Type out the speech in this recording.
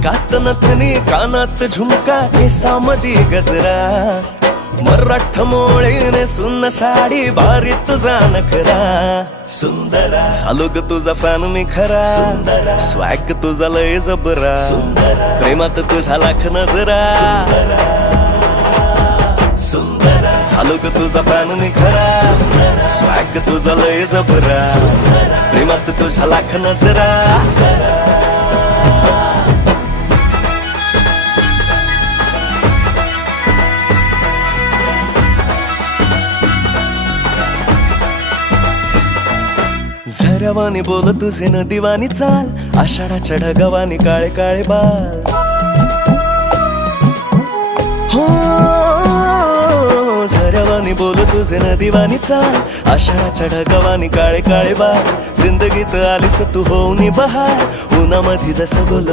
नाकात नथनी कानात झुमका केसामधी गजरा मराठ मोळीने सुन्न साडी भारी तुझा नखरा सुंदरा झालो ग तुझा फॅन मी खरा स्वॅग तुझा लय जबरा प्रेमात तुझा लाख नजरा सुंदरा झालो ग तुझा फॅन मी खरा स्वॅग तुझा लय जबरा प्रेमात तुझा लाख नजरा झऱ्यावानी बोल तुझे नदीवानी चाल आषाढाच्या ढगावानी काळे काळे बाल हो झऱ्यावानी बोल तुझे नदीवानी चाल आषाढाच्या ढगावानी काळे काळे बाल जिंदगीत आलीस तू होऊनी बहार उन्हामध्ये जसं बोल